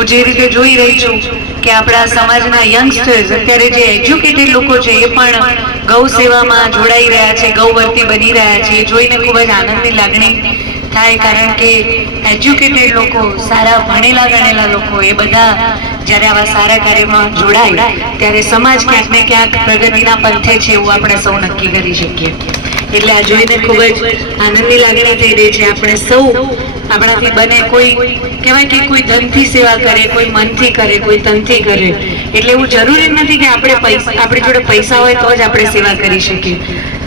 હું જે રીતે જોઈ રહી છું કે આપણા સમાજના યંગસ્ટર્સ અત્યારે જે એજ્યુકેટેડ લોકો છે એ પણ ગૌ સેવામાં જોડાઈ રહ્યા છે, ગૌવર્તી બની રહ્યા છે, એ જોઈને ખૂબ જ આનંદની લાગણી થાય. કારણ કે એજ્યુકેટેડ લોકો, સારા ભણેલા ગણેલા લોકો, એ બધા જ્યારે આવા સારા કાર્યમાં જોડાય ત્યારે સમાજ ક્યાંક ને ક્યાંક પ્રગતિના પંથે છે એવું આપણે સૌ નક્કી કરી શકીએ. એટલે આ જોઈને ખૂબ જ આનંદની લાગણી થઈ રહી છે. આપણે સૌ આપણાથી બને, કોઈ કહેવાય કે કોઈ ધનથી સેવા કરે, કોઈ મનથી કરે, કોઈ તનથી કરે. એટલે એવું જરૂરી નથી કે આપણી જોડે પૈસા હોય તો જ આપણે સેવા કરી શકીએ.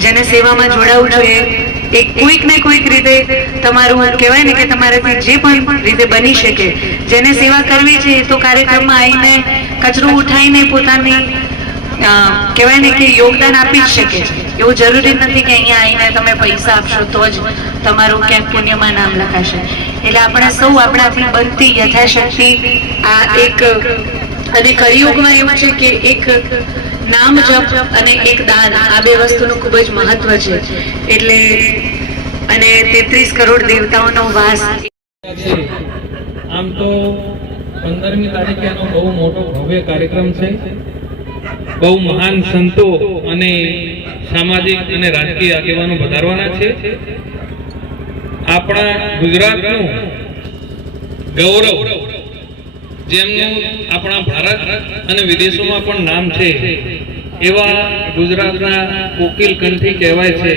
જેને સેવામાં જોડાવું જોઈએ એક કોઈક ને કોઈક રીતે તમારું કહેવાય ને કે તમારાથી જે પણ રીતે બની શકે, જેને સેવા કરવી છે તો કાર્યક્રમમાં આવીને કચરો ઉઠાવીને પોતાની કહેવાય ને કે યોગદાન આપી જ શકે છે. એવું જરૂરી નથી કે અહીંયા આવીને તમે પૈસા આપશો તો જ તમારું ક્યાંક પુણ્યમાં નામ લખાશે. એટલે આપણે સૌ આપણી બનતી યથાશક્તિ આ એક, અને કળિયુગમાં એવું છે કે એક નામ જપ અને એક દાન, આ બે વસ્તુનું ખૂબ જ મહત્વ છે. એટલે અને 33 કરોડ દેવતાઓનો વાસ. આમ તો 15મી તારીખે આનો બહુ મોટો ભવ્ય કાર્યક્રમ છે. બહુ મહાન સંતો અને સામાજિક અને રાજકીય આગેવાનો વધારવાના છે. આપણા ગુજરાતનું ગૌરવ, જેમનું આપણા ભારત અને વિદેશોમાં પણ નામ છે, એવા ગુજરાતના કોકિલ કંઠી કહેવાય છે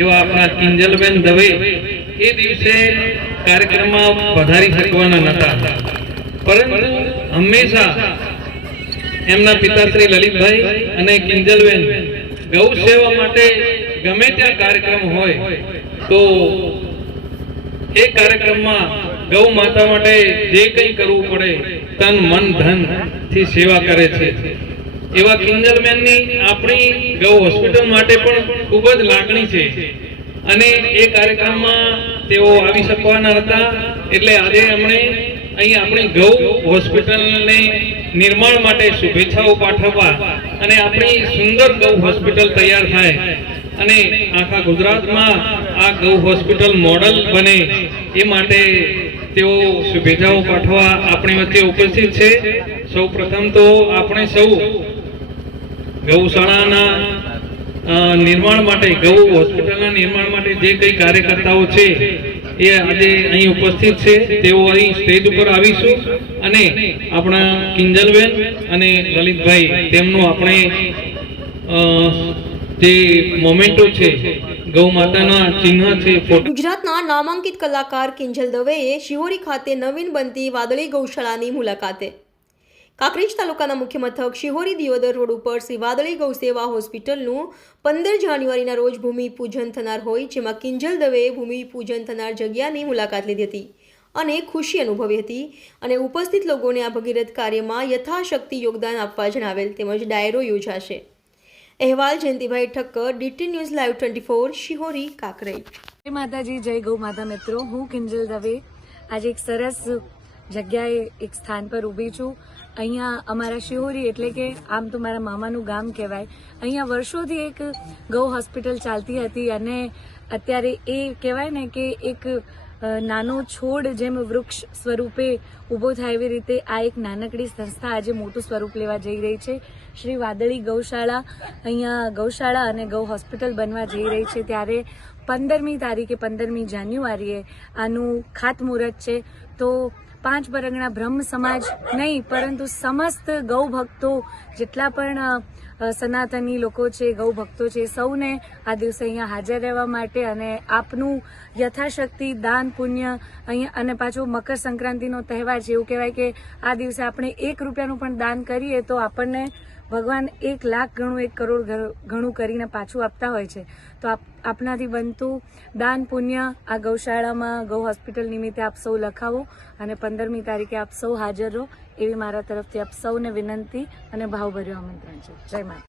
એવા આપણા કિંજલબેન દવે એ દિવસે કાર્યક્રમમાં વધારી શકવાના નહોતા, પરંતુ હંમેશા એમના પિતાશ્રી લલિતભાઈ અને કિંજલબેન ગૌ સેવા માટે ગમે ત્યાં કાર્યક્રમ હોય તો એ કાર્યક્રમમાં ગૌ માતા માટે જે કંઈ કરવું પડે તન મન ધન થી સેવા કરે છે. એવા કિંજલબેનની આપણી ગૌ હોસ્પિટલ માટે પણ ખૂબ જ લાગણી છે, અને એ કાર્યક્રમમાં તેઓ આવી શકવાના હતા. એટલે આજે અમને અહીં આપણી ગૌ હોસ્પિટલને નિર્માણ માટે શુભેચ્છાઓ પાઠવવા અને આપણી સુંદર ગૌ હોસ્પિટલ તૈયાર થાય અને આખા ગુજરાતમાં આ ગૌ હોસ્પિટલ મોડલ બને એ માટે તેઓ શુભેચ્છાઓ પાઠવવા આપણી વચ્ચે ઉપસ્થિત છે. સૌ પ્રથમ તો આપણે સૌ ગૌશાળાના નિર્માણ માટે, ગૌ હોસ્પિટલના નિર્માણ માટે જે કંઈ કાર્યકર્તાઓ છે એ આજે અહીં ઉપસ્થિત છે. તેઓ અહીં સ્ટેજ ઉપર આવીશું અને આપણા કિંજલબેન અને લલિતભાઈ તેમનું આપણે જે મોમેન્ટો છે, ગૌ માતાના ચિહ્ન છે. ગુજરાતના નામાંકિત કલાકાર કિંજલ દવેએ શિહોરી ખાતે નવીન બનતી વાદળી ગૌશાળાની મુલાકાતે. કાંકરેજ તાલુકાના મુખ્ય મથક શિહોરી દિયોદર રોડ ઉપર શ્રી વાદળી ગૌ સેવા હોસ્પિટલનું 15 જાન્યુઆરીના રોજ ભૂમિપૂજન થનાર હોય, જેમાં કિંજલ દવેએ ભૂમિપૂજન થનાર જગ્યાની મુલાકાત લીધી હતી અને ખુશી અનુભવી હતી અને ઉપસ્થિત લોકોને આ ભગીરથ કાર્યમાં યથાશક્તિ યોગદાન આપવા જણાવેલ. તેમજ ડાયરો યોજાશે. અહેવાલ Jayantibhai Thakkar, DT news live 24, Shihori, Kankrej. જય માતાજી, જય ગૌ માતા મિત્રો. હું કિંજલ દવે આજે એક સરસ જગ્યાએ એક સ્થાન પર ઊભી છું. અહીંયા અમારા શિહોરી એટલે કે આમ તો મારા મામાનું ગામ કહેવાય. અહીંયા વર્ષોથી એક ગૌ હોસ્પિટલ ચાલતી હતી અને અત્યારે એ કહેવાય ને કે એક નાનો છોડ જેમ વૃક્ષ સ્વરૂપે ઊભો થાય એવી રીતે આ એક નાનકડી સંસ્થા આજે મોટું સ્વરૂપ લેવા જઈ રહી છે. શ્રી વાદળી ગૌશાળા, અહીંયા ગૌશાળા અને ગૌ હોસ્પિટલ બનવા જઈ રહી છે. ત્યારે 15મી તારીખે 15મી જાન્યુઆરીએ આનું ખાતમુહૂર્ત છે. તો 5 પરગણા બ્રહ્મ સમાજ નહીં પરંતુ સમસ્ત ગૌ ભક્તો, જેટલા પણ સનાતની લોકો છે, ગૌ ભક્તો છે, સૌને આ દિવસે અહીંયા હાજર રહેવા માટે અને આપનું યથાશક્તિ દાન પુણ્ય અહીંયા, અને પાછો મકર સંક્રાંતિનો તહેવાર છે, એવું કહેવાય કે આ દિવસે આપણે 1 રૂપિયાનું પણ દાન કરીએ તો આપણને ભગવાન 1 લાખ ગણું, 1 કરોડ ઘણું કરીને પાછું આપતા હોય છે. તો આપનાથી બનતું દાન પુણ્ય આ ગૌશાળામાં, ગૌ હોસ્પિટલ નિમિત્તે આપ સૌ લખાવો અને 15મી તારીખે આપ સૌ હાજર રહો એવી મારા તરફથી આપ સૌને વિનંતી અને ભાવભર્યું આમંત્રણ છે. જય માતા.